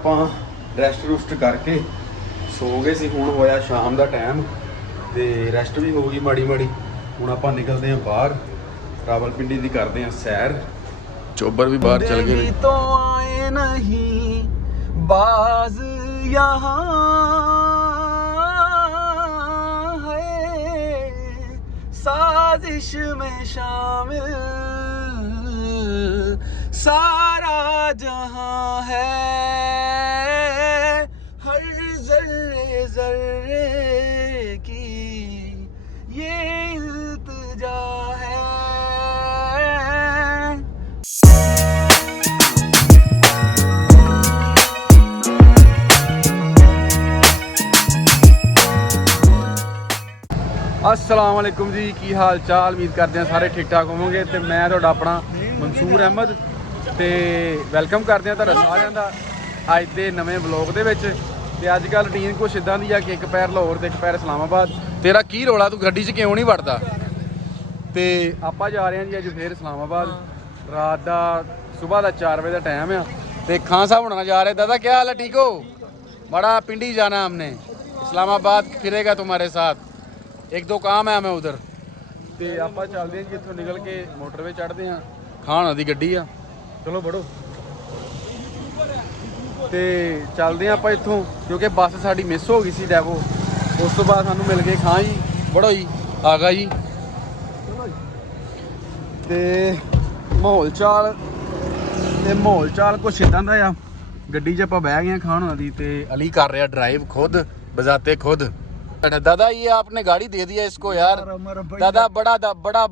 ਆਪਾਂ ਰੈਸਟ ਰੂਸਟ ਕਰਕੇ ਸੋ ਗਏ ਸੀ ਹੁਣ ਹੋਇਆ ਸ਼ਾਮ ਦਾ ਟਾਈਮ ਤੇ ਰੈਸਟ ਵੀ ਹੋ ਗਈ ਮਾੜੀ ਮਾੜੀ। ਹੁਣ ਆਪਾਂ ਨਿਕਲਦੇ ਆਂ ਬਾਹਰ ਰਾਵਲਪਿੰਡੀ ਦੀ ਕਰਦੇ ਆਂ ਸੈਰ। ਚੋਬਰ ਵੀ ਬਾਹਰ ਚਲ ਗਏ ਨੇ। ਤੋਂ ਆਏ ਨਹੀਂ ਬਾਜ਼ ਯਹਾਂ ਸਾਜ਼ਿਸ਼ ਮੇ ਸ਼ਾਮਿਲ ਸਾਰ جہاں ہے۔ ہر ذرے ذرے کی یہ التجا ہے۔ السلام علیکم جی کی حال چال؟ امید کرتے ہیں سارے ٹھیک ٹھاک ہوں گے۔ تو میں تھوڑا اپنا منصور احمد ਤੇ ਵੈਲਕਮ ਕਰਦੇ ਹਾਂ ਤੁਹਾਡਾ ਸਾਰਿਆਂ ਦਾ ਅੱਜ ਦੇ ਨਵੇਂ ਵਲੌਗ ਦੇ ਵਿੱਚ ਤੇ ਅੱਜ ਕੱਲ ਰੂਟੀਨ ਕੁਛ ਇਦਾਂ ਦੀ ਆ ਕਿ ਇੱਕ ਪੈਰ ਲਾਹੌਰ ਤੇ ਇੱਕ ਪੈਰ ਇਸਲਾਮਾਬਾਦ ਤੇਰਾ ਕੀ ਰੋਲਾ ਤੂੰ ਗੱਡੀ 'ਚ ਕਿਉਂ ਨਹੀਂ ਵੜਦਾ ਤੇ ਆਪਾਂ ਜਾ ਰਹੇ ਹਾਂ ਜੀ ਅੱਜ ਫੇਰ ਇਸਲਾਮਾਬਾਦ ਰਾਤ ਦਾ ਸਵੇਰ ਦਾ 4 ਵਜੇ ਦਾ ਟਾਈਮ ਆ ਤੇ ਖਾਨ ਸਾਹਿਬ ਹੁਣਾਂ ਨਾਲ ਜਾ ਰਹੇ ਦਾਦਾ ਕੀ ਹਾਲ ਹੈ ਠੀਕ ਹੋ बड़ा पिंडी जाना हमने इस्लामाबाद फिरेगा तुम्हारे साथ एक दो काम है हमें उधर ਤੇ ਆਪਾਂ ਚੱਲਦੇ ਹਾਂ ਜੀ ਇੱਥੋਂ ਨਿਕਲ ਕੇ ਮੋਟਰਵੇ ਚੜ੍ਹਦੇ ਹਾਂ ਖਾਣਾ ਦੀ ਗੱਡੀ ਆ ਚਲੋ ਵੜੋ। ਤੇ ਚੱਲਦੇ ਆ ਆਪਾਂ ਇੱਥੋਂ ਕਿਉਂਕਿ ਬੱਸ ਸਾਡੀ ਮਿਸ ਹੋ ਗਈ ਸੀ ਡੈਵੋ। ਉਸ ਤੋਂ ਬਾਅਦ ਸਾਨੂੰ ਮਿਲ ਗਏ ਖਾਂ ਜੀ। ਵੜੋ ਜੀ ਆਗਾ ਜੀ। ਤੇ ਮਾਹੌਲ ਚਾਲ ਤੇ ਮਾਹੌਲ ਚਾਲ ਕੁਛ ਇਦਾਂ ਦਾ ਆ। ਗੱਡੀ 'ਚ ਆਪਾਂ ਬਹਿ ਗਏ ਖਾਣ ਦੀ ਤੇ ਅਲੀ ਕਰ ਰਿਹਾ ਡਰਾਈਵ ਖੁਦ ਬਜ਼ਾਤੇ ਖੁਦ। ਦਾਦਾ ਜੀ आपने गाड़ी दे दिया इसको ਯਾਰ। ਦਾਦਾ ਬੜਾ दा, बड़ा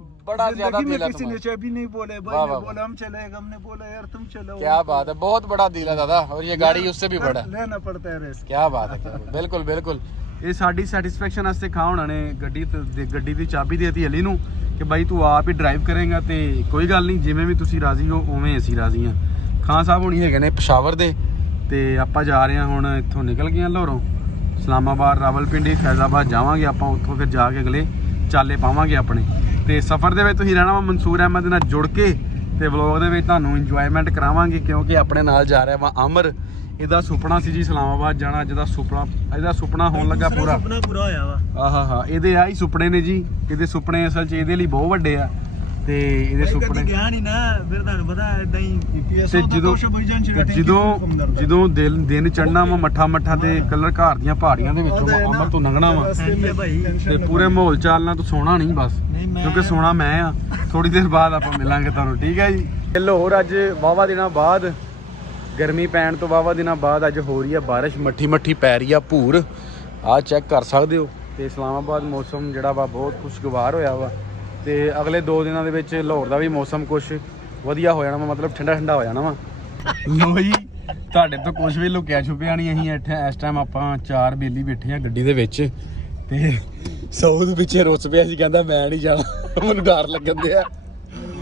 क्या बात है बहुत बड़ा दिल है दादा और ये गाड़ी उससे भी बड़ा लेना पड़ता है क्या बात है बिल्कुल बिल्कुल। ਇਹ ਸਾਡੀ ਸੈਟੀਸਫੈਕਸ਼ਨ ਵਾਸਤੇ ਖਾਂ ਹੋਣਾ ਨੇ ਗੱਡੀ ਤੇ ਗੱਡੀ ਦੀ ਚਾਬੀ ਦੇਤੀ ਅਲੀ ਨੂੰ ਕਿ ਬਾਈ ਤੂੰ ਆਪ ਹੀ ਡਰਾਈਵ ਕਰੇਗਾ ਤੇ ਕੋਈ ਗੱਲ ਨਹੀਂ ਜਿਵੇਂ ਵੀ ਤੁਸੀਂ ਰਾਜ਼ੀ ਹੋ ਉਵੇਂ ਅਸੀਂ ਰਾਜ਼ੀ ਆ ਖਾਨ ਸਾਹਿਬ ਹੁਣੀ ਹੈਗੇ ਨੇ ਪਸ਼ਾਵਰ ਦੇ ਤੇ ਆਪਾਂ ਜਾ ਰਹੇ ਹਾਂ ਹੁਣ ਇੱਥੋਂ ਨਿਕਲ ਗਏ ਆ ਲਾਹੌਰੋਂ ਇਸਲਾਮਾਬਾਦ ਰਾਵਲਪਿੰਡੀ ਫੈਜ਼ਾਬਾਦ ਜਾਵਾਂਗੇ ਆਪਾਂ ਉੱਥੋਂ ਫਿਰ ਜਾ ਕੇ ਅਗਲੇ ਚਾਲੇ ਪਾਵਾਂਗੇ ਆਪਣੇ ਤੇ ਸਫ਼ਰ ਦੇ ਵਿੱਚ ਤੁਸੀਂ ਰਹਿਣਾ ਵਾ ਮਨਸੂਰ ਅਹਿਮਦ ਨਾਲ ਜੁੜ ਕੇ ਤੇ ਵਲੌਗ ਦੇ ਵਿੱਚ ਤੁਹਾਨੂੰ ਇੰਜੋਏਮੈਂਟ ਕਰਾਵਾਂਗੇ ਕਿਉਂਕਿ ਆਪਣੇ ਨਾਲ ਜਾ ਰਿਹਾ ਵਾ ਅਮਰ। ਇਹਦਾ ਸੁਪਨਾ ਸੀ ਜੀ ਇਸਲਾਮਾਬਾਦ ਜਾਣਾ ਜਿਹਦਾ ਸੁਪਨਾ ਇਹਦਾ ਸੁਪਨਾ ਹੋਣ ਲੱਗਾ ਪੂਰਾ। ਸੁਪਨਾ ਪੂਰਾ ਹੋਇਆ ਵਾ। ਆਹਾ ਹਾ ਇਹਦੇ ਆਹੀ ਸੁਪਨੇ ਨੇ ਜੀ। ਇਹਦੇ ਸੁਪਨੇ ਅਸਲ 'ਚ ਇਹਦੇ ਲਈ ਬਹੁਤ ਵੱਡੇ ਆ। ਤੇ ਇਹਦੇ ਸੁਪਨੇ ਗਿਆ ਨਹੀਂ ਨਾ ਫਿਰ ਤੁਹਾਨੂੰ ਪਤਾ ਐਦਾਂ ਹੀ ਤੇ ਜਦੋਂ ਜਦੋਂ ਜਦੋਂ ਦਿਲ ਦਿਨ ਚੜਨਾ ਵਾ ਮੱਠਾ ਮੱਠਾ ਤੇ ਕਲਰ ਘਰ ਦੀਆਂ ਪਹਾੜੀਆਂ ਦੇ ਵਿੱਚੋਂ ਅਮਰ ਤੋਂ ਲੰਘਣਾ ਵਾ। ਤੇ ਪੂਰੇ ਮਾਹੌਲ ਚਾਲ ਨਾਲ ਤੂੰ ਸੋਣਾ ਨਹੀਂ ਬਸ ਕਿਉਂਕਿ ਸੋਣਾ ਮੈਂ ਆ। ਥੋੜੀ ਦੇਰ ਬਾਅਦ ਆਪਾਂ ਮਿਲਾਂਗੇ ਤੁਹਾਨੂੰ ਠੀਕ ਹੈ ਜੀ? ਲਾਹੌਰ ਅੱਜ ਵਾਵਾ ਦਿਨਾਂ ਬਾਅਦ ਗਰਮੀ ਪੈਣ ਤੋਂ ਵਾਵਾ ਦਿਨਾਂ ਬਾਅਦ ਅੱਜ ਹੋ ਰਹੀ ਆ ਬਾਰਿਸ਼ ਮੱਠੀ ਮੱਠੀ ਪੈ ਰਹੀ ਆ ਭੂਰ। ਆਹ ਚੈੱਕ ਕਰ ਸਕਦੇ ਹੋ। ਤੇ ਇਸਲਾਮਾਬਾਦ ਮੌਸਮ ਜਿਹੜਾ ਵਾ ਬਹੁਤ ਖੁਸ਼ਗਵਾਰ ਹੋਇਆ ਵਾ। ਤੇ ਅਗਲੇ 2 ਦਿਨਾਂ ਦੇ ਵਿੱਚ ਲਾਹੌਰ ਦਾ ਵੀ ਮੌਸਮ ਕੁਝ ਵਧੀਆ ਹੋ ਜਾਣਾ ਵਾ, ਮਤਲਬ ਠੰਡਾ ਠੰਡਾ ਹੋ ਜਾਣਾ ਵਾ। ਲੋ ਜੀ, ਤੁਹਾਡੇ ਤੋਂ ਕੁਝ ਵੀ ਲੁਕਿਆ ਛੁਪਿਆ ਨਹੀਂ ਅਸੀਂ ਇੱਥੇ ਇਸ ਟਾਈਮ ਆਪਾਂ ਚਾਰ ਬੇਲੀ ਬੈਠੇ ਆ ਗੱਡੀ ਦੇ ਵਿੱਚ ਤੇ ਸੌਦ ਪਿੱਛੇ ਰੁੱਸ ਪਿਆ ਸੀ, ਕਹਿੰਦਾ ਮੈਂ ਨਹੀਂ ਜਾਣਾ। ਮੈਨੂੰ ਡਰ ਲੱਗਣ ਦਿਆ।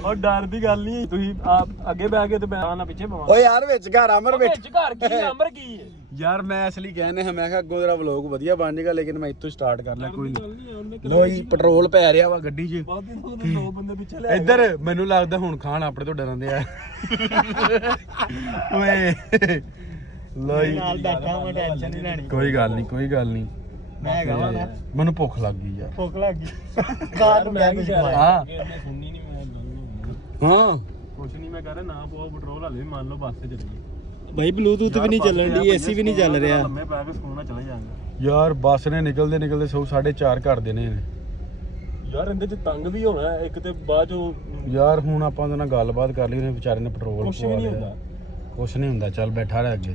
ਉਹ ਡਰ ਦੀ ਗੱਲ ਨਹੀਂ ਤੁਸੀਂ ਆਪ ਅੱਗੇ ਬੈ ਕੇ ਤੇ ਮੈਂ ਨਾ ਪਿੱਛੇ ਪਵਾਂ। ਓਏ ਯਾਰ ਵਿੱਚ ਘਰ ਅਮਰ ਵਿੱਚ। ਵਿੱਚ ਘਰ ਕੀ ਅਮਰ ਕੀ ਹੈ? ਯਾਰ ਮੈਂ ਅਸਲੀ ਕਹਿੰਦੇ ਹਾਂ ਮੈਂ ਕਿਹਾ ਅੱਗੋਂ ਤੇਰਾ ਵਲੌਗ ਵਧੀਆ ਬਣ ਜਾਏਗਾ ਲੇਕਿਨ ਮੈਂ ਇੱਥੋਂ ਸਟਾਰਟ ਕਰ ਲਿਆ ਕੋਈ ਨਹੀਂ ਲੋ ਜੀ ਪੈਟਰੋਲ ਪੈ ਰਿਹਾ ਵਾ ਗੱਡੀ 'ਚ। ਬਹੁਤ ਦਿਨ ਤੋਂ ਦੋ ਬੰਦੇ ਪਿੱਛੇ ਲੈ ਇੱਧਰ ਮੈਨੂੰ ਲੱਗਦਾ ਹੁਣ ਖਾਣ ਆਪਣੇ ਤੋਂ ਡਰਨ ਆ। ਓਏ। ਲੋ ਜੀ ਨਾਲ ਬੈਠਾ ਮੈਂ ਟੈਨਸ਼ਨ ਨਹੀਂ ਲੈਣੀ। ਕੋਈ ਗੱਲ ਨਹੀਂ ਕੋਈ ਗੱਲ ਨਹੀਂ ਮੈਂ ਹੈਗਾ ਵਾ ਨਾ। ਮੈਨੂੰ ਭੁੱਖ ਲੱਗ ਗਈ ਯਾਰ। ਭੁੱਖ ਲੱਗ ਗਈ। ਨੂੰ ਮੈਂ ਕੁਝ ਹਾਂ। ਸੁਣਨੀ ਨਹੀਂ ਹਾਂ। ਕੁਛ ਨਹੀਂ ਮੈਂ ਕਹ ਰਿਹਾ ਨਾ ਪਵਾਓ ਪੈਟਰੋਲ ਹਲੇ ਵੀ ਮੰਨ ਲਓ ਬੱਸ ਤੇ ਚੱਲੀਏ। ਭਾਈ ਬਲੂਟੁੱਥ ਵੀ ਨਹੀਂ ਚੱਲਣ ਦੀ ਏਸੀ ਵੀ ਨਹੀਂ ਚੱਲ ਰਿਹਾ। ਲੰਮੇ ਪੈ ਕੇ ਸਕੂਲ ਨਾਲ ਚਲੇ ਜਾਾਂਗੇ ਯਾਰ ਬੱਸ ਨੇ ਨਿਕਲਦੇ ਨਿਕਲਦੇ ਸੌ 4:30 ਕਰ ਦੇਣੇ ਨੇ। ਯਾਰ ਇਹਦੇ ਚ ਤੰਗ ਵੀ ਹੋਣਾ ਹੈ, ਇੱਕ ਤੇ ਬਾਅਦ ਚੋਂ ਯਾਰ ਹੁਣ ਆਪਾਂ ਉਹਦੇ ਨਾਲ ਗੱਲਬਾਤ ਕਰ ਲਈ ਉਹਨੇ ਵਿਚਾਰੇ ਨੇ ਪੈਟਰੋਲ ਕੁਛ ਵੀ ਨਹੀਂ ਹੁੰਦਾ। ਕੁਛ ਨਹੀਂ ਹੁੰਦਾ ਚੱਲ ਬੈਠਾ ਰਹਿ ਅੱਗੇ।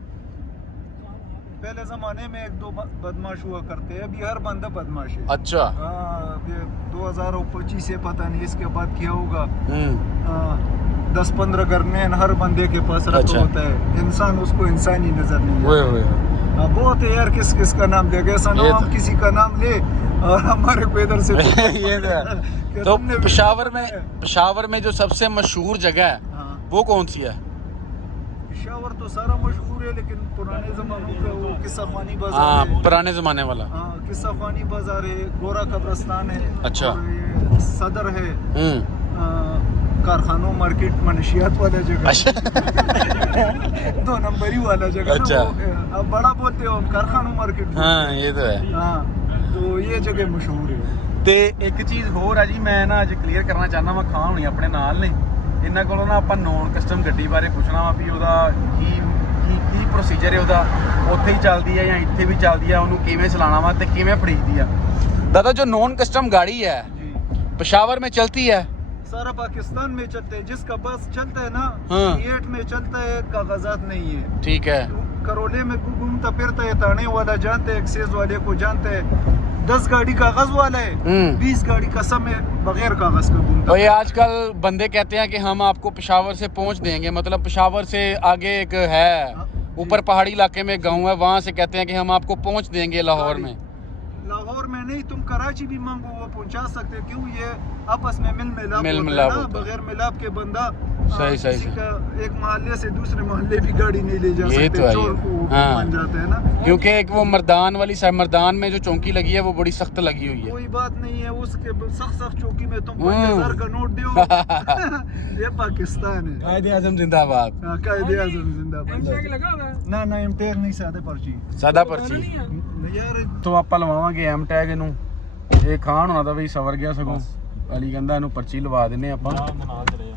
پہلے زمانے میں ایک دو بدماش ہوا کرتے ابھی ہر بندہ بدماش ہے۔ اچھا۔ ہاں، دو ہزار پچیس ہے پتہ نہیں اس کے بعد کیا ہوگا۔ ہاں، دس پندرہ گرمین ہر بندے کے پاس رکھا اچھا۔ ہوتا ہے۔ انسان اس کو انسانی نظر نہیں آتا۔ ہاں، بہت ہے یار کس کس کا نام لے گا ایسا نہ ہم کسی کا نام لے اور ہمارے کو ادھر سے تو پشاور میں پشاور میں جو سب سے مشہور جگہ ہے وہ کون سی ہے؟ पेशावर में पेशावर में जो सबसे मशहूर जगह है हाँ वो कौन सी है पेशावर तो सारा मशहूर है लेकिन पुराने जमानों का वो किस्सा खानी बाजार हाँ है पुराने जमाने वाला हाँ किस्सा खानी बाजार है गोरा कब्रस्तान है अच्छा। और ये सदर है हम्म आ, कारखानों मार्केट मनशियात वाला जगह अच्छा दो नंबरी वाला जगह ना, अच्छा। वो, ए, अब बड़ा बोलते हो हम कारखानों मार्केट बोलते हाँ ये तो है हैं। हाँ तो ये जगह मशहूर है ਤੇ ਇੱਕ ਚੀਜ਼ ਹੋਰ ਆ ਜੀ ਮੈਂ ਨਾ ਅੱਜ ਕਲੀਅਰ ਕਰਨਾ ਚਾਹੁੰਦਾ ਮੈਂ ਖਾਨ ਹੋਣੀ ਆਪਣੇ ਨਾਲ ਨੇ ਇਹਨਾਂ ਕੋਲੋਂ ਨਾ ਆਪਾਂ ਨੌਨ ਕਸਟਮ ਗੱਡੀ ਬਾਰੇ ਪੁੱਛਣਾ ਵਾ ਵੀ ਉਹਦਾ ਕੀ ਕੀ ਕੀ ਪ੍ਰੋਸੀਜਰ ਹੈ ਉਹਦਾ ਉੱਥੇ ਹੀ ਚੱਲਦੀ ਹੈ ਜਾਂ ਇੱਥੇ ਵੀ ਚੱਲਦੀ ਹੈ ਉਹਨੂੰ ਕਿਵੇਂ ਚਲਾਉਣਾ ਵਾ ਤੇ ਕਿਵੇਂ ਫੜੀਦੀ ਆ ਦਾਦਾ ਜੋ ਨੌਨ ਕਸਟਮ गाड़ी है जी पेशावर में चलती है सारा पाकिस्तान में चलते हैं जिसका बस चलता है ना हाँ। एट में चलता है कागजात नहीं है ठीक है करोले में घूमता फिरता है थाने वाला जानता है एक्सेस वाले को जानता है دس گاڑی کاغذ والا ہے بیس گاڑی قسم ہے بغیر کاغذ کا گھومتا۔ یہ آج کل بندے کہتے ہیں کہ ہم آپ کو پشاور سے پہنچ دیں گے مطلب پشاور سے آگے ایک ہے ہاں، اوپر جی۔ پہاڑی علاقے میں گاؤں ہے وہاں سے کہتے ہیں کہ ہم آپ کو پہنچ دیں گے لاہور میں۔ لاہور میں میں نہیں تم کراچی بھی مانگو وہ پہنچا سکتے کیوں یہ اپس میں مل ملاپ مل ملاب ہوتا ہے۔ بغیر ملاب کے بندہ صحیح صحیح کا ایک محلے سے دوسرے محلے بھی گاڑی نہیں لے جا سکتے یہ تو مان ہاں۔ جاتے ہیں کیونکہ ایک وہ مردان والی صاحب مردان میں جو چونکی لگی ہے وہ بڑی سخت لگی ہوئی ہے۔ کوئی بات نہیں ہے اس کے سخت سخت چونکی میں تم ہاں۔ پانچ ہزار کا نوٹ دیو۔ یہ پاکستان ہے۔ قائد اعظم زندہ باد۔ ہاں، قائد اعظم زندہ باد۔ نہ نہ ایم ٹیگ نہیں سادہ پرچی۔ سادہ پرچی۔ یار تو آپ لواواں گے ایم ٹیگ ਦਾਂਗੇ ਇਹਨੂੰ। ਇਹ ਖਾਨ ਹੋਣਾ ਦਾ ਵੀ ਸਵਰ ਗਿਆ ਸਗੋਂ। ਅਲੀ ਕਹਿੰਦਾ ਇਹਨੂੰ ਪਰਚੀ ਲਵਾ ਦਿੰਨੇ ਆਪਾਂ।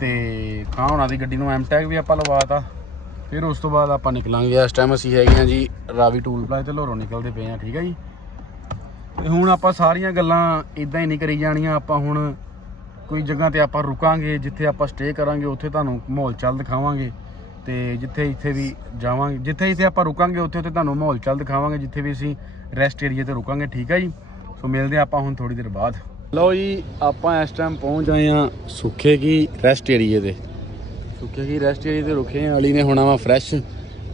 ਤੇ ਖਾਨ ਹੋਣਾ ਦੀ ਗੱਡੀ ਨੂੰ ਐਮ ਟੈਗ ਵੀ ਆਪਾਂ ਲਵਾਤਾ। ਫਿਰ ਉਸ ਤੋਂ ਬਾਅਦ ਆਪਾਂ ਨਿਕਲਾਂਗੇ। ਇਸ ਟਾਈਮ ਅਸੀਂ ਹੈਗੇ ਆ ਜੀ ਰਾਵੀ ਟੂਲ ਪਲਾਜ਼ਾ ਤੇ ਲੋਰੋਂ ਨਿਕਲਦੇ ਪਏ ਆ ਠੀਕ ਆ ਜੀ? ਤੇ ਹੁਣ ਆਪਾਂ ਸਾਰੀਆਂ ਗੱਲਾਂ ਇਦਾਂ ਹੀ ਨਹੀਂ ਕਰੀ ਜਾਣੀਆਂ। ਆਪਾਂ ਹੁਣ ਕੋਈ ਜਗ੍ਹਾ ਤੇ ਆਪਾਂ ਰੁਕਾਂਗੇ ਜਿੱਥੇ ਆਪਾਂ ਸਟੇ ਕਰਾਂਗੇ ਉੱਥੇ ਤੁਹਾਨੂੰ ਮਾਹੌਲ ਚੱਲ ਦਿਖਾਵਾਂਗੇ। ਤੇ ਜਿੱਥੇ ਇੱਥੇ ਵੀ ਜਾਵਾਂਗੇ ਜਿੱਥੇ ਇੱਥੇ ਆਪਾਂ ਰੁਕਾਂਗੇ ਉੱਥੇ ਉੱਥੇ ਤੁਹਾਨੂੰ ਮਾਹੌਲ ਚੱਲ ਦਿਖਾਵਾਂਗੇ। ਜਿੱਥੇ ਵੀ ਅਸੀਂ ਰੈਸਟ ਏਰੀਆ ਤੇ ਰੁਕਾਂਗੇ ਠੀਕ ਆ ਜੀ? ਸੋ ਮਿਲਦੇ ਆ ਆਪਾਂ ਹੁਣ ਥੋੜੀ ਦੇਰ ਬਾਅਦ। ਲਓ ਜੀ, ਆਪਾਂ ਇਸ ਟਾਈਮ ਪਹੁੰਚ ਆਏ ਆ ਸੁੱਖੇ ਕੀ ਰੈਸਟ ਏਰੀਏ ਤੇ। ਸੁੱਖੇ ਕੀ ਰੈਸਟ ਏਰੀਏ ਤੇ ਰੁਕੇ ਆ ਅਲੀ ਨੇ ਹੋਣਾ ਵਾ ਫਰੈਸ਼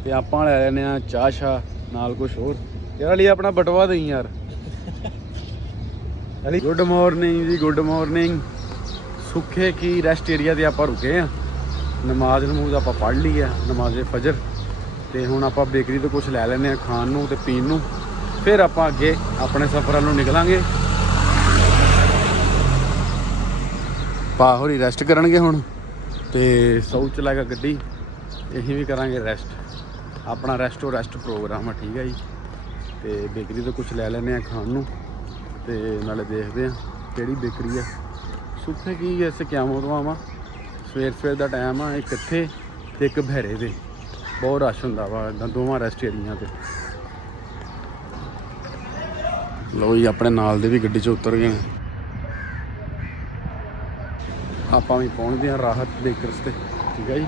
ਤੇ ਆਪਾਂ ਲੈ ਲੈਨੇ ਆ ਚਾਹ ਸ਼ਾ ਨਾਲ ਕੁਝ ਹੋਰ। ਯਾਰ ਅਲੀ ਆਪਣਾ ਬਟਵਾ ਦੇਈ ਯਾਰ। Ali good morning ji good morning ਸੁੱਖੇ ਕੀ ਰੈਸਟ ਏਰੀਆ ਤੇ ਆਪਾਂ ਰੁਕੇ ਆ ਨਮਾਜ਼ ਨਮੂਜ਼ ਆਪਾਂ ਪੜ੍ਹ ਲਈ ਆ, ਨਮਾਜ਼ੇ ਫਜਰ। ਤੇ ਹੁਣ ਆਪਾਂ ਬੇਕਰੀ ਤੋਂ ਕੁਝ ਲੈ ਲੈਨੇ ਆ ਖਾਣ ਨੂੰ ਤੇ ਪੀਣ ਨੂੰ। ਫਿਰ ਆਪਾਂ ਅੱਗੇ ਆਪਣੇ ਸਫ਼ਰ ਨੂੰ ਨਿਕਲਾਂਗੇ। ਪਾ ਹੋਰੀ ਰੈਸਟ ਕਰਨਗੇ ਹੁਣ। ਤੇ ਸੌ ਚਲਾਗਾ ਗੱਡੀ ਅਸੀਂ ਵੀ ਕਰਾਂਗੇ ਰੈਸਟ ਆਪਣਾ ਰੈਸਟੋ ਰੈਸਟ ਪ੍ਰੋਗਰਾਮ ਆ ਠੀਕ ਹੈ ਜੀ। ਤੇ ਬੇਕਰੀ ਤੋਂ ਕੁਝ ਲੈ ਲੈਨੇ ਆ ਖਾਣ ਨੂੰ ਤੇ ਨਾਲੇ ਦੇਖਦੇ ਆ ਕਿਹੜੀ ਬੇਕਰੀ ਆ। ਸੁੱਖੇ ਕੀ ਐ ਕਿਆਮੋਂ ਤੋਂ ਆਵਾਂ ਸਵੇਰ ਸਵੇਰ ਦਾ ਟਾਈਮ ਆ ਇੱਕ ਇੱਥੇ ਤੇ ਇੱਕ ਭੈਰੇ ਦੇ। ਬਹੁਤ ਰਸ਼ ਹੁੰਦਾ ਵਾ ਦੋਵਾਂ ਰੈਸਟ ਏਰੀਆਂ ਤੇ। ਲੋ ਜੀ, ਆਪਣੇ ਨਾਲ ਦੇ ਵੀ ਗੱਡੀ 'ਚ ਉਤਰ ਗਏ ਨੇ ਆਪਾਂ ਵੀ ਪਹੁੰਚਦੇ ਹਾਂ ਰਾਹਤ ਬੇਕਰਸ ਤੇ, ਠੀਕ ਹੈ ਜੀ?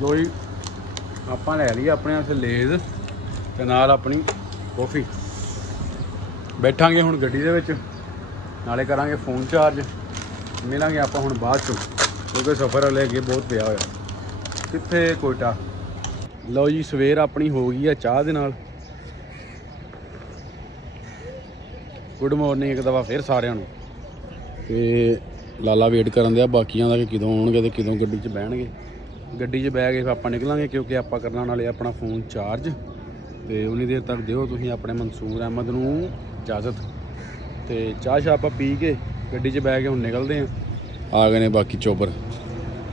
ਲੋ ਜੀ, ਆਪਾਂ ਲੈ ਲਈ ਆਪਣੇ ਵਾਸਤੇ ਲੇਜ਼ ਤੇ ਨਾਲ ਆਪਣੀ ਕਾਫੀ। ਬੈਠਾਂਗੇ ਹੁਣ ਗੱਡੀ ਦੇ ਵਿੱਚ, ਨਾਲੇ ਕਰਾਂਗੇ ਫੋਨ ਚਾਰਜ। ਮਿਲਾਂਗੇ ਆਪਾਂ ਹੁਣ ਬਾਅਦ ਚੋਂ, ਕਿਉਂਕਿ ਸਫ਼ਰ ਹਲੇ ਅੱਗੇ ਬਹੁਤ ਪਿਆ ਹੋਇਆ। ਕਿੱਥੇ ਕੋਇਟਾ ਲਓ ਜੀ, ਸਵੇਰ ਆਪਣੀ ਹੋ ਗਈ ਆ ਚਾਹ ਦੇ ਨਾਲ। ਗੁੱਡ ਮਾਰਨਿੰਗ ਇੱਕ ਦਫਾ ਫਿਰ ਸਾਰਿਆਂ ਨੂੰ। ਤੇ ਲਾਲਾ ਵੇਟ ਕਰਨ ਦਿਆ, ਬਾਕੀਆਂ ਦਾ ਕਿ ਕਦੋਂ ਆਉਣਗੇ ਤੇ ਕਦੋਂ ਗੱਡੀ 'ਚ ਬਹਿਣਗੇ। ਗੱਡੀ 'ਚ ਬਹਿ ਕੇ ਫਿਰ ਆਪਾਂ ਨਿਕਲਾਂਗੇ ਕਿਉਂਕਿ ਆਪਾਂ ਕਰਨਾ ਨਾਲੇ ਆਪਣਾ ਫੋਨ ਚਾਰਜ। ਤੇ ਉਨੀ ਦੇਰ ਤੱਕ ਦਿਓ ਤੁਸੀਂ ਆਪਣੇ ਮਨਸੂਰ ਅਹਿਮਦ ਨੂੰ ਇਜਾਜ਼ਤ। ਤੇ ਚਾਹ ਸ਼ਾਹ ਆਪਾਂ ਪੀ ਕੇ ਗੱਡੀ 'ਚ ਬਹਿ ਕੇ ਹੁਣ ਨਿਕਲਦੇ ਆਂ। ਆ ਗਏ ਨੇ ਬਾਕੀ ਚੋਬਰ।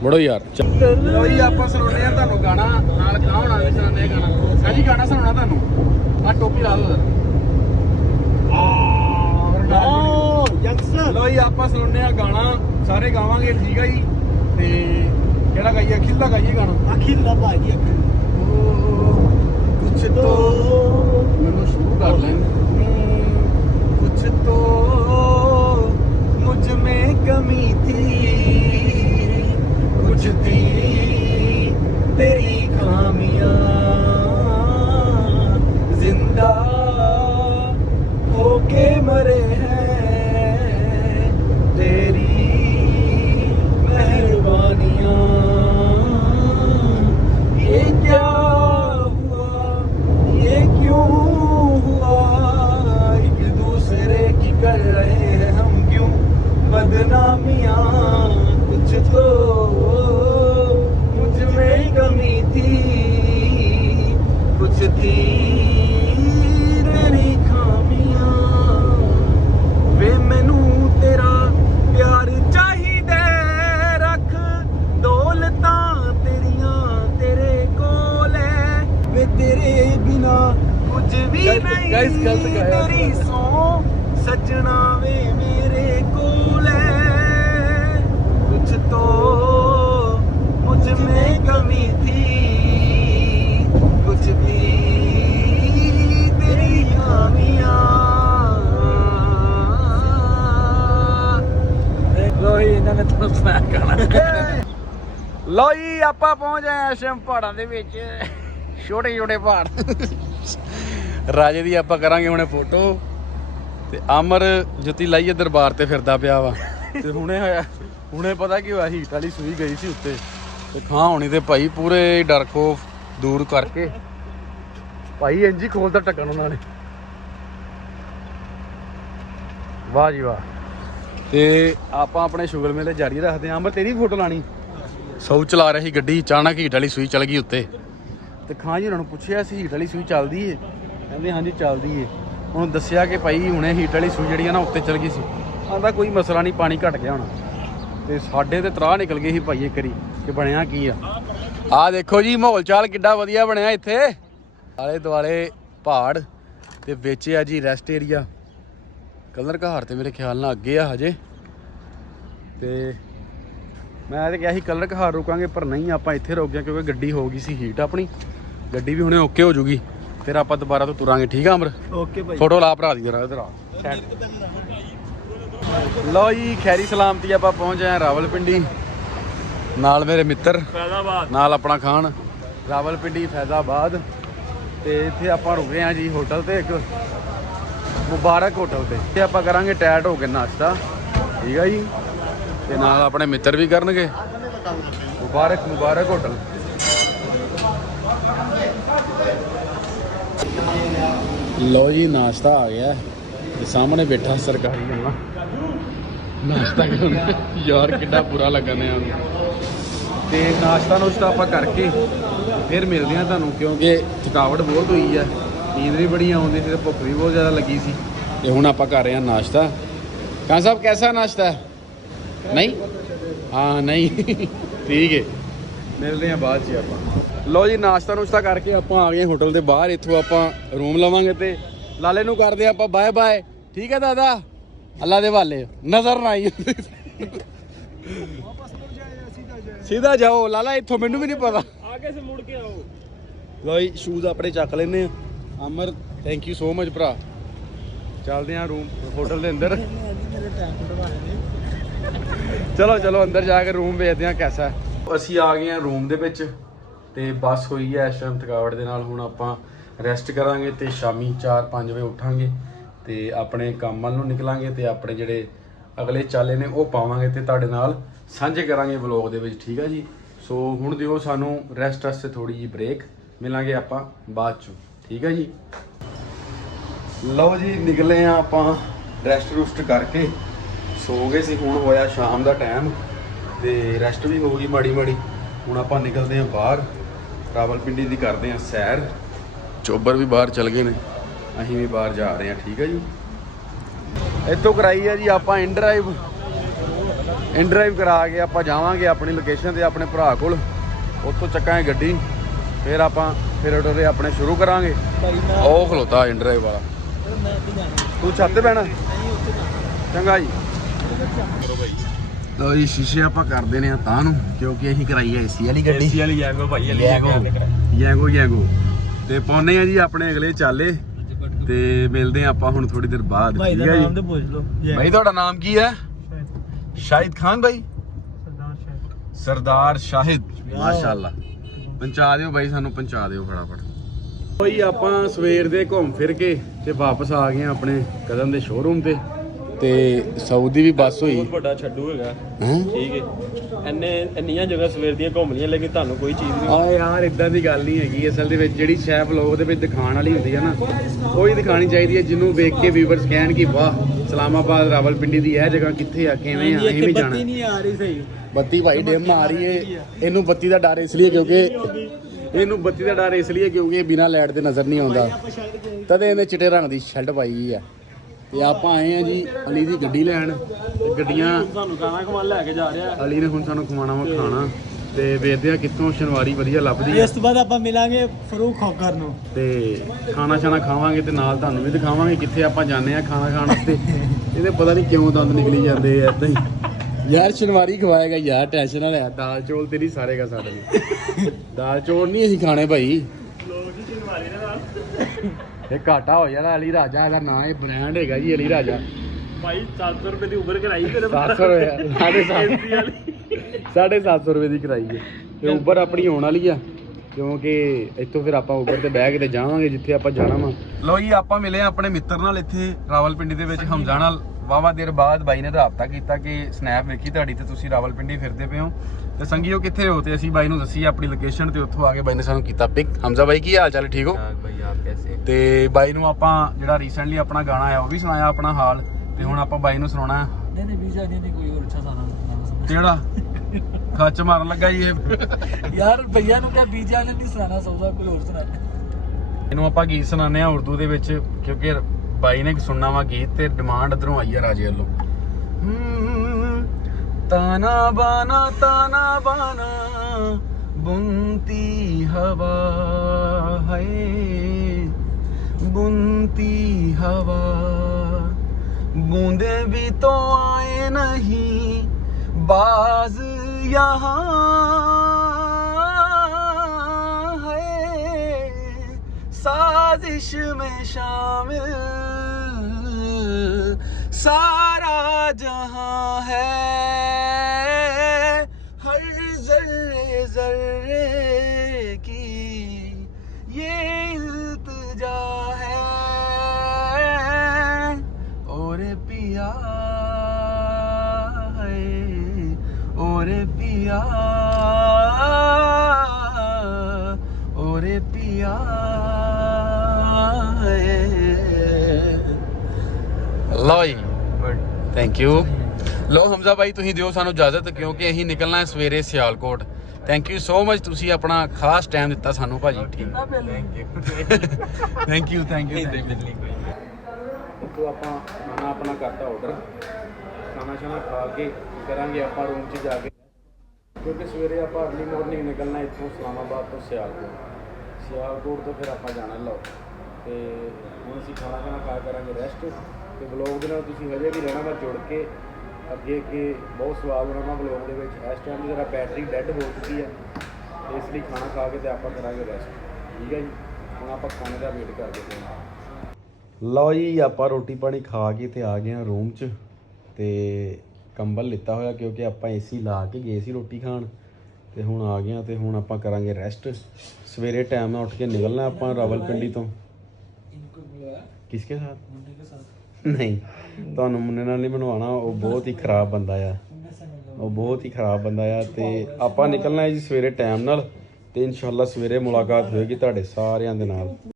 ਬੜੋ ਯਾਰ ਲੋ ਜੀ ਆਪਾਂ ਸੁਣਾਉਂਦੇ ਆ ਤੁਹਾਨੂੰ ਗਾਣਾ। ਨਾਲ ਖਾਉਣਾ ਵੀ ਸੁਣਾਉਂਦੇ ਆ ਗਾਣਾ? ਸਾਜੀ ਗਾਣਾ ਸੁਣਾਉਣਾ ਤੁਹਾਨੂੰ? ਆ ਟੋਪੀ ਲਾ ਦੋ ਓ ਯੰਗਸਟਰ ਲੋ ਜੀ ਆਪਾਂ ਸੁਣਨੇ ਆ ਗਾਣਾ। ਸਾਰੇ ਗਾਵਾਂਗੇ ਠੀਕ ਆ ਜੀ? ਤੇ ਕਿਹੜਾ ਗਾਈਏ? ਅਖਿਲ ਦਾ ਗਾਈਏ ਗਾਣਾ? ਅਖਿਲ ਦਾ ਭਾਜੀ ਅਖਿਲ। ਕੁਛ ਤੋ। ਮੈਨੂੰ ਸ਼ੁਰੂ ਕਰ ਲੈਣ। ਕੁਛ ਤੋ ਲੋ ਜੀ, ਆਪਾਂ ਪਹੁੰਚ ਆਏ ਸ਼ਿਮ ਪਹਾੜਾਂ ਦੇ ਵਿੱਚ। ਛੋਟੇ ਛੋਟੇ ਪਹਾੜ। ਰਾਜੇ ਦੀ ਆਪਾਂ ਕਰਾਂਗੇ ਹੁਣੇ ਫੋਟੋ। ਤੇ ਅਮਰ ਜੁੱਤੀ ਲਾਈਏ ਦਰਬਾਰ ਤੇ ਫਿਰਦਾ ਪਿਆ ਵਾ। ਤੇ ਹੁਣੇ ਹੋਇਆ ਹੁਣੇ ਪਤਾ ਕੀ ਹੋਇਆ, ਹੀਟ ਵਾਲੀ ਸੂਈ ਗਈ ਸੀ ਉੱਤੇ। ਤੇ ਖਾਂ ਹੋਣੀ ਤੇ ਭਾਈ ਪੂਰੇ ਡਰ ਖੋਫ ਦੂਰ ਕਰਕੇ। ਭਾਈ ਇੰਜੀ ਖੋਲਦਾ ਟੱਕਣ ਉਹਨਾਂ ਨੇ। ਵਾਹ ਜੀ ਵਾਹ। ਤੇ ਆਪਾਂ ਆਪਣੇ ਸ਼ੁਗਰ ਮੇਲੇ ਜਾਰੀ ਰੱਖਦੇ ਆਂ ਅਮਰ, ਤੇਰੀ ਫੋਟੋ ਲਾਣੀ। ਸੌ ਚਲਾ ਰਹੀ ਗੱਡੀ, ਅਚਾਨਕ ਹੀਟ ਵਾਲੀ ਸੂਈ ਚੱਲ ਗਈ ਉੱਤੇ। ਤੇ ਖਾਂ ਜੀ ਉਹਨਾਂ ਨੂੰ ਪੁੱਛਿਆ ਸੀ ਹੀਟ ਵਾਲੀ ਸੂਈ ਚੱਲਦੀ ਏ? ਕਹਿੰਦੇ, ਹਾਂਜੀ, ਚੱਲਦੀ ਏ। ਉਹਨੂੰ ਦੱਸਿਆ ਕਿ ਭਾਈ ਹੁਣੇ ਹੀਟ ਵਾਲੀ ਸੂਈ ਜਿਹੜੀ ਆ ਨਾ, ਉੱਤੇ ਚੱਲ ਗਈ ਸੀ। ਆਂਦਾ ਕੋਈ ਮਸਲਾ ਨਹੀਂ, ਪਾਣੀ ਘਟ ਗਿਆ ਹੋਣਾ। ਤੇ ਸਾਡੇ ਤੇ ਤਰਾਹ ਨਿਕਲ ਗਈ ਸੀ ਭਾਈ ਇੱਕ ਵਾਰੀ, ਕਿ ਬਣਿਆ ਕੀ ਆ। ਆ ਦੇਖੋ ਜੀ, ਮਾਹੌਲ ਚਾਲ ਕਿੱਡਾ ਵਧੀਆ ਬਣਿਆ ਇੱਥੇ। ਆਲੇ ਦੁਆਲੇ ਪਹਾੜ, ਤੇ ਵਿੱਚ ਆ ਜੀ ਰੈਸਟ ਏਰੀਆ ਕਲਰ ਘਾਰ ਤੇ ਮੇਰੇ ਖਿਆਲ ਨਾਲ ਅੱਗੇ ਆ ਹਜੇ। ਤੇ ਮੈਂ ਤੇ ਕਿਹਾ ਸੀ ਕਲਰ ਘਾਰ ਰੁਕਾਂਗੇ ਪਰ ਨਹੀਂ ਆਪਾਂ ਇੱਥੇ ਰੁਕ ਗਏ ਕਿਉਂਕਿ ਗੱਡੀ ਹੋ ਗਈ ਸੀ ਹੀਟ ਆਪਣੀ। ਗੱਡੀ ਵੀ ਹੁਣੇ ਓਕੇ ਹੋ ਜੂਗੀ। ਫਿਰ ਆਪਾਂ ਦੁਬਾਰਾ ਤੋਂ ਤੁਰਾਂਗੇ ਠੀਕ ਆ ਅਮਰ? ਓਕੇ ਭਾਈ। ਫੋਟੋ ਲਾ ਭਰਾ ਦੀ ਜਰਾ ਇਧਰ ਆ। ਲਓ ਜੀ ਖੈਰੀ ਸਲਾਮਤੀ ਆਪਾਂ ਪਹੁੰਚ ਆਏ ਰਾਵਲਪਿੰਡੀ। ਨਾਲ ਮੇਰੇ ਮਿੱਤਰ ਫੈਜ਼ਾਬਾਦ। ਨਾਲ ਆਪਣਾ ਖਾਨ। ਰਾਵਲਪਿੰਡੀ ਫੈਜ਼ਾਬਾਦ। ਤੇ ਇੱਥੇ ਆਪਾਂ ਰੁਕੇ ਆ ਜੀ ਹੋਟਲ ਤੇ ਇੱਕ ਮੁਬਾਰਕ ਹੋਟਲ ਤੇ। ਤੇ ਆਪਾਂ ਕਰਾਂਗੇ ਟੈਟ ਹੋ ਕੇ ਨਾਸ਼ਤਾ। ਠੀਕ ਆ ਜੀ? ਤੇ ਨਾਲ ਆਪਣੇ ਮਿੱਤਰ ਵੀ ਕਰਨਗੇ। ਮੁਬਾਰਕ ਮੁਬਾਰਕ ਹੋਟਲ। ਲਓ ਜੀ, ਨਾਸ਼ਤਾ ਆ ਗਿਆ। ਤੇ ਸਾਹਮਣੇ ਬੈਠਾ ਸਰਕਾਰੀ ਗੱਲਾਂ ਨਾਸ਼ਤਾ ਕਰਨ। ਯਾਰ, ਕਿੱਡਾ ਬੁਰਾ ਲੱਗਣ ਆ ਤੇ ਨਾਸ਼ਤਾ ਨੁਸ਼ਤਾ ਆਪਾਂ ਕਰਕੇ ਫਿਰ ਮਿਲਦੇ ਆ ਤੁਹਾਨੂੰ, ਕਿਉਂਕਿ ਥਕਾਵਟ ਬਹੁਤ ਹੋਈ ਆ। ਨੀਂਦ ਵੀ ਬੜੀ ਆਉਂਦੀ ਸੀ ਤੇ ਭੁੱਖ ਵੀ ਬਹੁਤ ਜ਼ਿਆਦਾ ਲੱਗੀ ਸੀ। ਤੇ ਹੁਣ ਆਪਾਂ ਕਰ ਰਹੇ ਆ ਨਾਸ਼ਤਾ। ਕਾਂ ਸਾਹਿਬ, ਕੈਸਾ ਨਾਸ਼ਤਾ? ਨਹੀਂ? ਹਾਂ ਨਹੀਂ। ਠੀਕ ਹੈ ਮਿਲਦੇ ਆ ਬਾਅਦ 'ਚ ਆਪਾਂ। ਲੋ ਜੀ ਨਾਸ਼ਤਾ ਨੁਸ਼ਤਾ ਕਰਕੇ ਆਪਾਂ ਆ ਗਏ ਹੋਟਲ ਦੇ ਬਾਹਰ। ਇੱਥੋਂ ਆਪਾਂ ਰੂਮ ਲਵਾਂਗੇ ਤੇ ਲਾਲੇ ਨੂੰ ਕਰਦੇ ਆਪਾਂ ਬਾਏ ਬਾਏ। ਠੀਕ ਹੈ ਦਾਦਾ? ਅੱਲਾ ਦੇ ਵਾਲੇ ਨਜ਼ਰ ਨਾ ਆਈ। ਸਿੱਧਾ ਜਾਓ। ਲਾਲਾ ਇੱਥੋਂ ਮੈਨੂੰ ਵੀ ਨਹੀਂ ਪਤਾ। ਆਗੇ ਸੇ ਮੁੜ ਕੇ ਆਓ। ਲੋ ਜੀ ਸ਼ੂਜ਼ ਆਪਣੇ ਚੱਕ ਲੈਨੇ ਆ। Amar thank you so much ਭਰਾ। ਚੱਲਦੇ ਆ ਰੂਮ ਹੋਟਲ ਦੇ ਅੰਦਰ। ਚਲੋ ਚਲੋ, ਅੰਦਰ ਜਾ ਕੇ ਰੂਮ ਵੇਖਦੇ ਹਾਂ ਕੈਸਾ ਅਸੀਂ ਆ ਗਏ ਹਾਂ ਰੂਮ ਦੇ ਵਿੱਚ ਤੇ ਬਸ ਹੋਈ ਹੈ ਇਸ ਟਾਈਮ ਥਕਾਵਟ ਦੇ ਨਾਲ। ਹੁਣ ਆਪਾਂ ਰੈਸਟ ਕਰਾਂਗੇ ਤੇ ਸ਼ਾਮੀ 4-5 ਵਜੇ ਉੱਠਾਂਗੇ ਤੇ ਆਪਣੇ ਕੰਮ ਵੱਲ ਨੂੰ ਨਿਕਲਾਂਗੇ ਤੇ ਆਪਣੇ ਜਿਹੜੇ ਅਗਲੇ ਚਾਲੇ ਨੇ ਉਹ ਪਾਵਾਂਗੇ ਤੇ ਤੁਹਾਡੇ ਨਾਲ ਸਾਂਝੇ ਕਰਾਂਗੇ ਵਲੌਗ ਦੇ ਵਿੱਚ, ਠੀਕ ਆ ਜੀ? ਸੋ ਹੁਣ ਦਿਓ ਸਾਨੂੰ ਰੈਸਟ ਵਾਸਤੇ ਥੋੜੀ ਜੀ ਬ੍ਰੇਕ ਮਿਲਾਂਗੇ ਆਪਾਂ ਬਾਅਦ ਚ, ਠੀਕ ਆ ਜੀ? ਲਓ ਜੀ, ਨਿਕਲੇ ਆ ਆਪਾਂ ਰੈਸਟ ਰੁਸਟ ਕਰਕੇ। ਸੋ ਗਏ ਸੀ, ਹੁਣ ਹੋਇਆ ਸ਼ਾਮ ਦਾ ਟਾਈਮ ਤੇ ਰੈਸਟ ਵੀ ਹੋ ਗਈ ਮਾੜੀ ਮਾੜੀ। ਹੁਣ ਆਪਾਂ ਨਿਕਲਦੇ ਆ ਬਾਹਰ, ਰਾਵਲਪਿੰਡੀ ਦੀ ਕਰਦੇ ਆ ਸੈਰ। ਚੋਬਰ ਵੀ ਬਾਹਰ ਚਲ ਗਏ ਨੇ, ਅਸੀਂ ਵੀ ਬਾਹਰ ਜਾ ਰਹੇ ਆ ਠੀਕ ਹੈ ਜੀ? ਇੱਥੋਂ ਕਰਾਈ ਆ ਜੀ ਆਪਾਂ ਇਨ ਡਰਾਈਵ ਇਨ ਡਰਾਈਵ ਕਰਾ ਕੇ ਆਪਾਂ ਜਾਵਾਂਗੇ ਆਪਣੀ ਲੋਕੇਸ਼ਨ ਤੇ ਆਪਣੇ ਭਰਾ ਕੋਲ। ਉੱਥੋਂ ਚੱਕਾਂਗੇ ਗੱਡੀ, ਫਿਰ ਆਪਾਂ ਫਿਰ ਉਹਦੇ ਆਪਣੇ ਸ਼ੁਰੂ ਕਰਾਂਗੇ। ਉਹ ਖਲੋਤਾ ਇਨ ਡਰਾਈਵ ਵਾਲਾ। ਤੂੰ ਛੱਤ ਤੇ ਬਹਿਣਾ? ਚੰਗਾ ਜੀ। ਲੋ ਜੀ ਸ਼ੀਸ਼ੇ ਆਪਾਂ ਕਰਦੇ ਨੇ ਤਾਂ ਨੂੰ ਕਿਉਂਕਿ ਅਸੀਂ ਕਰਾਈ ਹੈ ਏਸੀ ਵਾਲੀ ਗੱਡੀ। ਏਸੀ ਵਾਲੀ ਜੈਗੋ ਭਾਈ ਵਾਲੀ ਯੈਗੋ ਯੈਗੋ ਯੈਗੋ ਤੇ ਪਾਉਨੇ ਆ ਜੀ ਆਪਣੇ ਅਗਲੇ ਚਾਲੇ। ਤੇ ਮਿਲਦੇ ਆ ਆਪਾਂ ਹੁਣ ਥੋੜੀ ਦੇਰ ਬਾਅਦ। ਭਾਈ ਦਾ ਠੀਕ ਹੈ ਜੀ? ਨਾਮ ਤੇ ਪੁੱਛ ਲਓ। ਭਾਈ ਤੁਹਾਡਾ ਨਾਮ ਕੀ ਹੈ? ਸ਼ਾਹਿਦ। ਖਾਨ ਭਾਈ? ਸਰਦਾਰ ਸ਼ਾਹਿਦ। ਮਾਸ਼ਾਅੱਲਾ। ਪਹੁੰਚਾ ਦਿਓ ਭਾਈ ਸਾਨੂੰ ਪਹੁੰਚਾ ਦਿਓ ਫਟਾਫਟ। ਭਾਈ ਆਪਾਂ ਸਵੇਰ ਦੇ ਘੁੰਮ ਫਿਰ ਕੇ ਤੇ ਵਾਪਸ ਆ ਗਏ ਆ ਆਪਣੇ ਕਦਮ ਦੇ ਸ਼ੋਰੂਮ ਤੇ। ਤੇ ਸਾਊਦੀ ਵੀ ਬੱਸ ਹੋਈ। ਬਹੁਤ ਵੱਡਾ ਛੱਡੂ ਹੈਗਾ। ਹੈ? ਠੀਕ ਹੈ ਇੰਨੇ ਇੰਨੀਆਂ ਜਗ੍ਹਾ ਸਵੇਰ ਦੀਆਂ ਘੁੰਮ ਲਈਆਂ ਲੇਕਿਨ ਤੁਹਾਨੂੰ ਕੋਈ ਚੀਜ਼ ਨਹੀਂ ਆ ਯਾਰ ਇਦਾਂ ਦੀ ਗੱਲ ਨਹੀਂ ਹੈਗੀ। ਅਸਲ ਦੇ ਵਿੱਚ ਜਿਹੜੀ ਸ਼ੈ ਵਲੌਗ ਦੇ ਵਿੱਚ ਦਿਖਾਉਣ ਵਾਲੀ ਹੁੰਦੀ ਹੈ ਨਾ। ਉਹ ਹੀ ਦਿਖਾਣੀ ਚਾਹੀਦੀ ਹੈ ਜਿਹਨੂੰ ਵੇਖ ਕੇ ਵੀਵਰਸ ਕਹਿਣ ਕਿ ਵਾਹ ਇਸਲਾਮਾਬਾਦ ਰਾਵਲਪਿੰਡੀ ਦੀ ਇਹ ਜਗ੍ਹਾ ਕਿੱਥੇ ਆ ਕਿਵੇਂ ਆ ਅਸੀਂ ਵੀ ਜਾਣਾ ਨਹੀਂ ਆ ਰਹੀ ਸਹੀ। ਬੱਤੀ ਭਾਈ ਡਿਮ ਆ ਰਹੀ ਏ। ਇਹਨੂੰ ਬੱਤੀ ਦਾ ਡਰ ਇਸ ਲਈ ਕਿਉਂਕਿ ਇਹਨੂੰ ਬੱਤੀ ਦਾ ਡਰ ਇਸ ਲਈ ਕਿਉਂਕਿ ਇਹ ਬਿਨਾ ਲਾਈਟ ਦੇ ਨਜ਼ਰ ਨਹੀਂ ਆਉਂਦਾ। ਤਦੇ ਇਹਨੇ ਚਿੱਟੇ ਰੰਗ ਦੀ ਸ਼ਰਟ ਪਾਈ ਆ। ਤੇ ਆਪਾਂ ਆਏ ਆ ਜੀ ਅਲੀ ਦੀ ਗੱਡੀ ਲੈਣ ਤੇ ਗੱਡੀਆਂ ਤੁਹਾਨੂੰ ਗਾਣਾ ਕਮਾਲ ਲੈ ਕੇ ਜਾ ਰਿਹਾ। ਅਲੀ ਨੇ ਹੁਣ ਸਾਨੂੰ ਖਵਾਉਣਾ ਵਾ ਖਾਣਾ ਤੇ ਵੇਖਦੇ ਆ ਕਿੱਥੋਂ ਸ਼ਨਵਾਰੀ ਵਧੀਆ ਲੱਭਦੀ ਆ। ਇਸ ਤੋਂ ਬਾਅਦ ਆਪਾਂ ਮਿਲਾਂਗੇ ਫਰੂਕ ਖੋਕਰ ਨੂੰ। ਤੇ ਖਾਣਾ ਛਾਣਾ ਖਾਵਾਂਗੇ ਤੇ ਨਾਲ ਤੁਹਾਨੂੰ ਵੀ ਦਿਖਾਵਾਂਗੇ ਕਿੱਥੇ ਆਪਾਂ ਜਾਂਦੇ ਆ ਖਾਣਾ ਖਾਣ ਵਾਸਤੇ। ਇਹਦੇ ਪਤਾ ਨਹੀਂ ਕਿਉਂ ਦੰਦ ਨਿਕਲੀ ਜਾਂਦੇ ਆ ਏਦਾਂ ਹੀ। ਯਾਰ ਸ਼ਨਵਾਰੀ ਖਵਾਏਗਾ ਯਾਰ ਟੈਨਸ਼ਨ ਨਾ ਲੈ। ਦਾਲ ਚੌਲ ਤੇਰੀ ਸਾਰੇਗਾ ਸਾਡੇ ਲਈ ਦਾਲ ਚੌਲ ਨਹੀਂ ਅਸੀਂ ਖਾਣੇ ਭਾਈ। ਇਹ ਘਾਟਾ ਹੋ ਜਾਣਾ ਅਲੀ ਰਾਜਾ ਇਹਦਾ ਨਾਂ ਇਹ ਬ੍ਰਾਂਡ ਹੈਗਾ ਜੀ ਅਲੀ ਰਾਜਾ। ਭਾਈ 700 ਰੁਪਏ ਦੀ ਉਬਰ ਕਰਾਈ ਤੇਰੇ 700 ਰੁਪਏ ਸਾਢੇ ਸੱਤ। ਸਾਢੇ 700 ਰੁਪਏ ਦੀ ਕਰਾਈ ਹੈ। ਤੇ ਉਬਰ ਆਪਣੀ ਆਉਣ ਵਾਲੀ ਆ ਕਿਉਂਕਿ ਇੱਥੋਂ ਫਿਰ ਆਪਾਂ ਉਬਰ ਤੇ ਬਹਿ ਕੇ ਤੇ ਜਾਵਾਂਗੇ ਜਿੱਥੇ ਆਪਾਂ ਜਾਣਾ ਵਾ। ਲੋ ਜੀ ਆਪਾਂ ਮਿਲੇ ਆ ਆਪਣੇ ਮਿੱਤਰ ਨਾਲ ਇੱਥੇ ਰਾਵਲਪਿੰਡੀ ਦੇ ਵਿੱਚ ਹਮਜ਼ਾ ਨਾਲ। ਵਾਵਾ ਦੇਰ ਬਾਅਦ ਬਾਈ ਨੇ ਰਾਬਤਾ ਕੀਤਾ ਕਿ ਸਨੈਪ ਵੇਖੀ ਤੁਹਾਡੀ ਤੇ ਤੁਸੀਂ ਰਾਵਲਪਿੰਡੀ ਫਿਰਦੇ ਪਏ ਹੋ। ਤੇ ਸੰਗੀਓ ਕਿੱਥੇ ਹੋ? ਤੇ ਅਸੀਂ ਬਾਈ ਨੂੰ ਦੱਸੀ ਆਪਣੀ ਲੋਕੇਸ਼ਨ ਤੇ ਉੱਥੋਂ ਆ ਕੇ ਬਾਈ ਨੇ ਸਾਨੂੰ ਕੀਤਾ ਪਿਕ ਹਮਜ਼ਾ ਬਾਈ ਕੀ ਹਾਲ ਚਾਲ ਠੀਕ ਹੋ? ਭਾਈ ਆਪ ਕੈਸੇ? ਤੇ ਬਾਈ ਨੂੰ ਆਪਾਂ ਜਿਹੜਾ ਰੀਸੈਂਟਲੀ ਆਪਣਾ ਗਾਣਾ ਆਇਆ ਉਹ ਵੀ ਸੁਣਾਇਆ ਆਪਣਾ ਹਾਲ। ਤੇ ਹੁਣ ਆਪਾਂ ਬਾਈ ਨੂੰ ਸੁਣਾਉਣਾ। ਨਹੀਂ ਨਹੀਂ ਵੀਜ਼ਾ ਨਹੀਂ ਕੋਈ ਹੋਰ ਅੱਛਾ ਸਾਰਾ ਕਿਹੜਾ ਖੱਚ ਮਾਰਨ ਲੱਗਾ ਜੀ ਇਹ। ਯਾਰ ਭਈਆ ਨੂੰ ਕਿਹਾ ਵੀਜ਼ਾ ਨਹੀਂ ਸੁਣਾਣਾ ਸੌਦਾ ਕੋਈ ਹੋਰ ਸੁਣਾ ਇਹਨੂੰ ਆਪਾਂ ਗੀਤ ਸੁਣਾਉਂਦੇ ਆ ਉਰਦੂ ਦੇ ਵਿੱਚ ਕਿਉਂਕਿ ਬਾਈ ਨੇ ਸੁਣਨਾ ਵਾ ਗੀਤ ਤੇ ਡਿਮਾਂਡ ਇਧਰੋਂ ਆਈ ਆ ਰਾਜੇ ਵੱਲੋਂ। ਤਾਨਾ ਬਾਨਾ ਤਾਨਾ ਬਾਨਾ, ਬੁੰਤੀ ਹਵਾ ਹੈ ਬੁੰਤੀ ਹਵਾ, ਬੂੰਦੇ ਵੀ ਤੋਂ ਆਏ ਨਹੀਂ, ਬਾਜ਼ ਯਹਾਂ। साजिश में शामिल सारा जहां है ਲਓ ਜੀ। ਥੈਂਕ ਯੂ ਲੋ ਹਮਜ਼ਾ ਭਾਈ ਤੁਸੀਂ ਦਿਓ ਸਾਨੂੰ ਇਜਾਜ਼ਤ ਕਿਉਂਕਿ ਅਸੀਂ ਨਿਕਲਣਾ ਹੈ ਸਵੇਰੇ Sialkot. Thank you so much ਤੁਸੀਂ ਆਪਣਾ ਖਾਸ ਟਾਈਮ ਦਿੱਤਾ ਸਾਨੂੰ ਭਾਜੀ। ਥੈਂਕ ਯੂ ਥੈਂਕ ਯੂ ਤੋਂ ਆਪਾਂ ਖਾਣਾ ਆਪਣਾ ਕਰਤਾ ਆਰਡਰ ਖਾਣਾ ਸ਼ਾਨਾ ਖਾ ਕੇ ਕਰਾਂਗੇ ਆਪਾਂ ਰੂਮ 'ਚ ਜਾ ਕੇ। ਕਿਉਂਕਿ ਸਵੇਰੇ ਆਪਾਂ ਅਰਲੀ ਮਾਰਨਿੰਗ ਨਿਕਲਣਾ ਇੱਥੋਂ ਇਸਲਾਮਾਬਾਦ ਤੋਂ ਸਿਆਲਕੋਟ। ਸਿਆਲਕੋਟ ਤੋਂ ਫਿਰ ਆਪਾਂ ਜਾਣਾ ਲਾਓ ਤੇ ਹੁਣ ਅਸੀਂ ਖਾਣਾ ਖਾਣਾ ਖਾ ਕਰਾਂਗੇ ਰੈਸਟ ਤੇ ਬਲੌਗ ਦੇ ਨਾਲ ਤੁਸੀਂ ਹਜੇ ਵੀ ਰਹਿਣਾ ਵਾ ਜੁੜ ਕੇ। ਅੱਗੇ ਅੱਗੇ ਬਹੁਤ ਸਵਾਦ ਹੋਣਾ ਵਾ ਬਲੌਗ ਦੇ ਵਿੱਚ। ਇਸ ਟਾਈਮ ਜਰਾ ਬੈਟਰੀ ਡੈੱਡ ਹੋ ਚੁੱਕੀ ਹੈ ਇਸ ਲਈ ਖਾਣਾ ਖਾ ਕੇ ਤੇ ਆਪਾਂ ਕਰਾਂਗੇ ਰੈਸਟ ਠੀਕ ਹੈ ਜੀ? ਹੁਣ ਆਪਾਂ ਖਾਣੇ ਦਾ ਵੇਟ ਕਰਦੇ ਹਾਂ। ਲਓ ਜੀ ਆਪਾਂ ਰੋਟੀ ਪਾਣੀ ਖਾ ਕੇ ਤੇ ਆ ਗਏ ਆ ਰੂਮ 'ਚ। ਤੇ ਕੰਬਲ ਲਿੱਤਾ ਹੋਇਆ ਕਿਉਂਕਿ ਆਪਾਂ ਏਸੀ ਲਾ ਕੇ ਗਏ ਸੀ ਰੋਟੀ ਖਾਣ। ਤੇ ਹੁਣ ਆ ਗਏ ਆ ਤੇ ਹੁਣ ਆਪਾਂ ਕਰਾਂਗੇ ਰੈਸਟ ਸਵੇਰੇ ਟਾਈਮ ਨਾਲ ਉੱਠ ਕੇ ਨਿਕਲਣਾ ਆਪਾਂ ਰਾਵਲਪਿੰਡੀ ਤੋਂ। ਕਿਸਕੇ ਸਾਥ। ਨਹੀਂ। ਤੁਹਾਨੂੰ ਮੁੰਨੇ ਨਾਲ ਨਹੀਂ ਬਣਵਾਉਣਾ, ਉਹ ਬਹੁਤ ਹੀ ਖਰਾਬ ਬੰਦਾ ਆ। ਉਹ ਬਹੁਤ ਹੀ ਖਰਾਬ ਬੰਦਾ ਆ ਤੇ ਆਪਾਂ ਨਿਕਲਣਾ ਹੈ ਜੀ ਸਵੇਰੇ ਟਾਈਮ ਨਾਲ ਤੇ ਇਨਸ਼ਾਅੱਲਾ ਸਵੇਰੇ ਮੁਲਾਕਾਤ ਹੋਏਗੀ ਤੁਹਾਡੇ ਸਾਰਿਆਂ ਦੇ ਨਾਲ।